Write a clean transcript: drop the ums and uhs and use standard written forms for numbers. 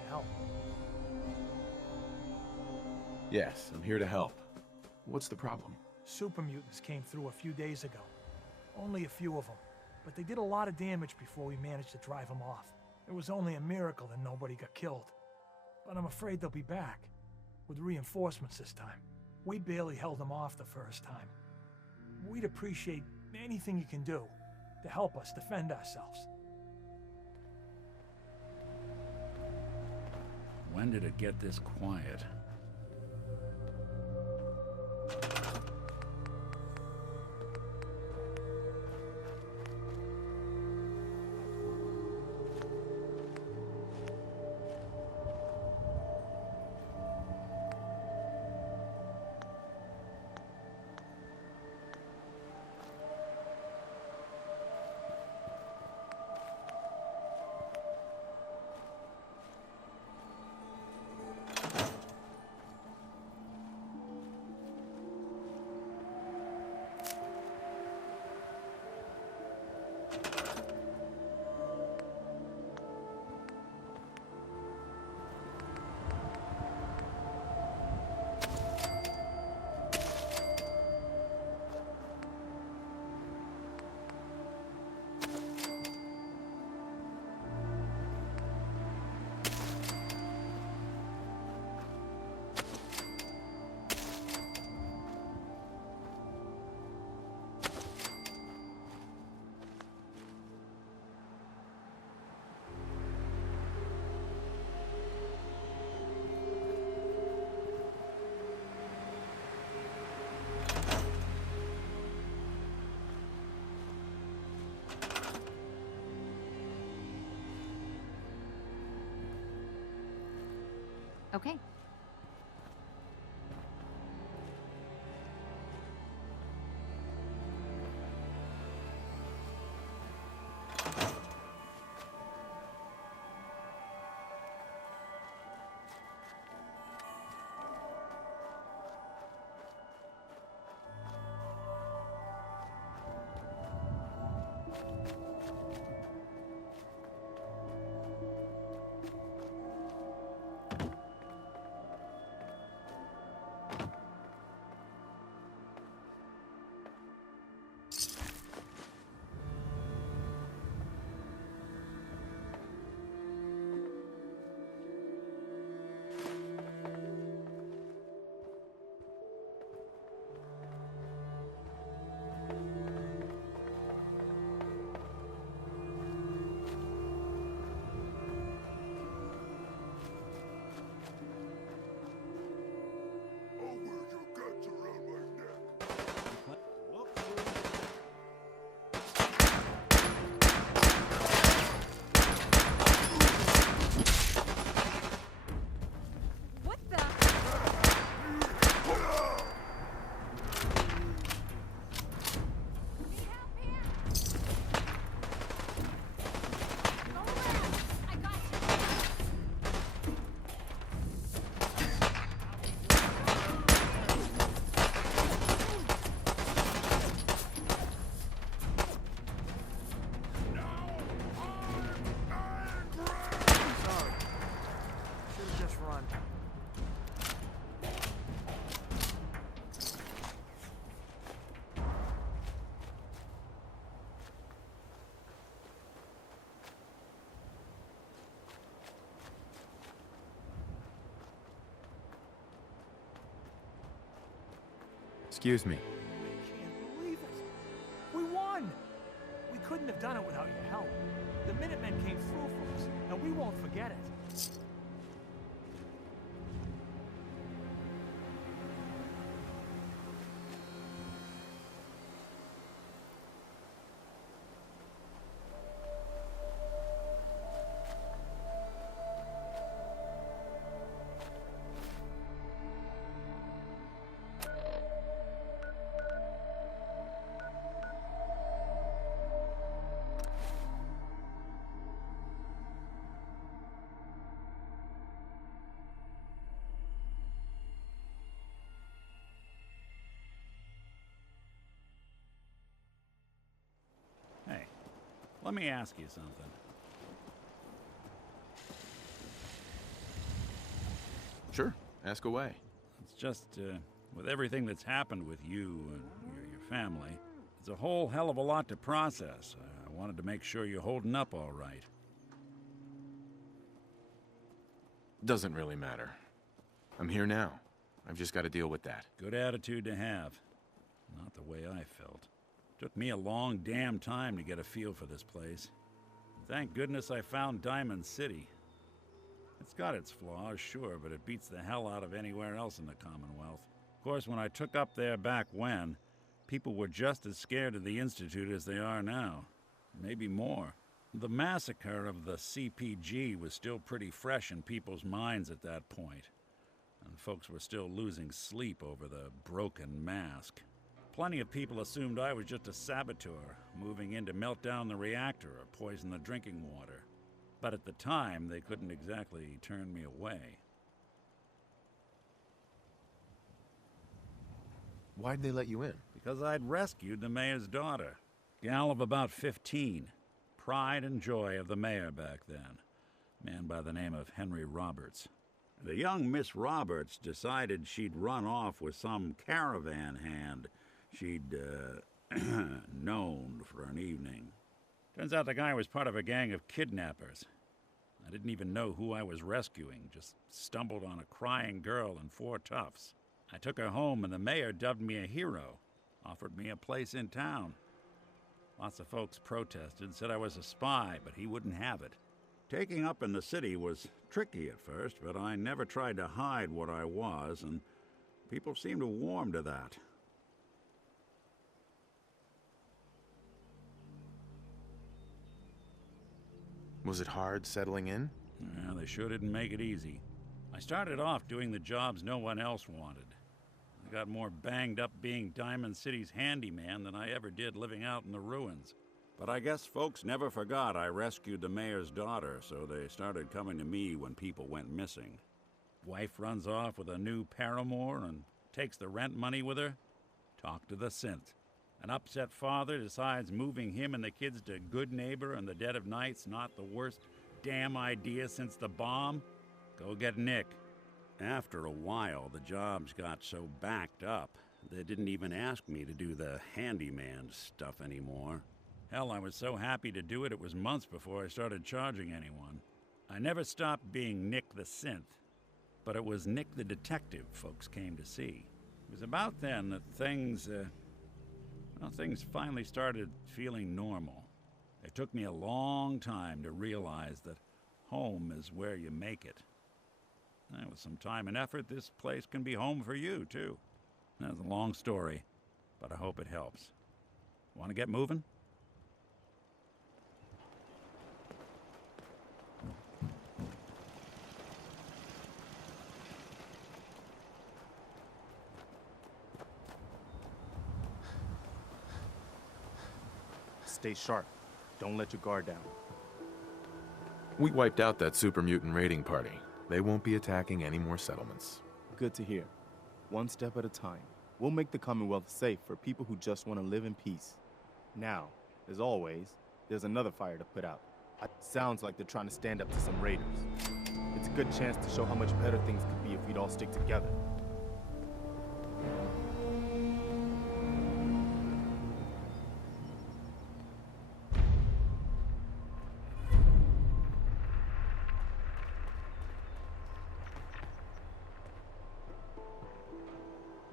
to help. Yes, I'm here to help. What's the problem? Super mutants came through a few days ago. Only a few of them, but they did a lot of damage before we managed to drive them off. It was only a miracle that nobody got killed. But I'm afraid they'll be back, with reinforcements this time. We barely held them off the first time. We'd appreciate anything you can do to help us defend ourselves. When did it get this quiet? Okay. Excuse me. I can't believe it. We won! We couldn't have done it without your help. The Minutemen came through for us, and we won't forget it. Hey, let me ask you something. Sure, ask away. It's just, with everything that's happened with you and your family, it's a whole hell of a lot to process. I wanted to make sure you're holding up all right. Doesn't really matter. I'm here now. I've just got to deal with that. Good attitude to have. Not the way I felt. Took me a long damn time to get a feel for this place. Thank goodness I found Diamond City. It's got its flaws, sure, but it beats the hell out of anywhere else in the Commonwealth. Of course, when I took up there back when, people were just as scared of the Institute as they are now. Maybe more. The massacre of the CPG was still pretty fresh in people's minds at that point, and folks were still losing sleep over the broken mask. Plenty of people assumed I was just a saboteur, moving in to melt down the reactor or poison the drinking water. But at the time, they couldn't exactly turn me away. Why'd they let you in? Because I'd rescued the mayor's daughter. Gal of about 15. Pride and joy of the mayor back then. Man by the name of Henry Roberts. The young Miss Roberts decided she'd run off with some caravan hand she'd, known for an evening. Turns out the guy was part of a gang of kidnappers. I didn't even know who I was rescuing, just stumbled on a crying girl and 4 toughs. I took her home and the mayor dubbed me a hero, offered me a place in town. Lots of folks protested, said I was a spy, but he wouldn't have it. Taking up in the city was tricky at first, but I never tried to hide what I was, and people seemed to warm to that. Was it hard settling in? Yeah, they sure didn't make it easy. I started off doing the jobs no one else wanted. I got more banged up being Diamond City's handyman than I ever did living out in the ruins. But I guess folks never forgot I rescued the mayor's daughter, so they started coming to me when people went missing. Wife runs off with a new paramour and takes the rent money with her. Talk to the synth. An upset father decides moving him and the kids to Good Neighbor in the dead of night's not the worst damn idea since the bomb. Go get Nick. After a while, the jobs got so backed up, they didn't even ask me to do the handyman stuff anymore. Hell, I was so happy to do it, it was months before I started charging anyone. I never stopped being Nick the synth, but it was Nick the detective folks came to see. It was about then that things finally started feeling normal. It took me a long time to realize that home is where you make it. And with some time and effort, this place can be home for you, too. That's a long story, but I hope it helps. Want to get moving? Stay sharp. Don't let your guard down. We wiped out that super mutant raiding party. They won't be attacking any more settlements. Good to hear. One step at a time. We'll make the Commonwealth safe for people who just want to live in peace. Now, as always, there's another fire to put out. Sounds like they're trying to stand up to some raiders. It's a good chance to show how much better things could be if we'd all stick together.